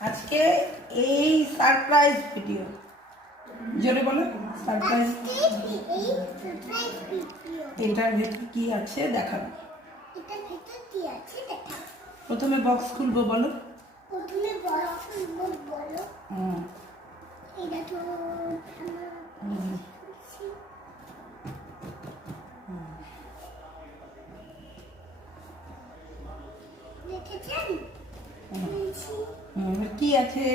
আজকে এই surprise video, জোরে বলো সারপ্রাইজ। এটার ভেতর কি আছে দেখাবো। প্রথমে বক্স খুলবো, বলো। কি আছে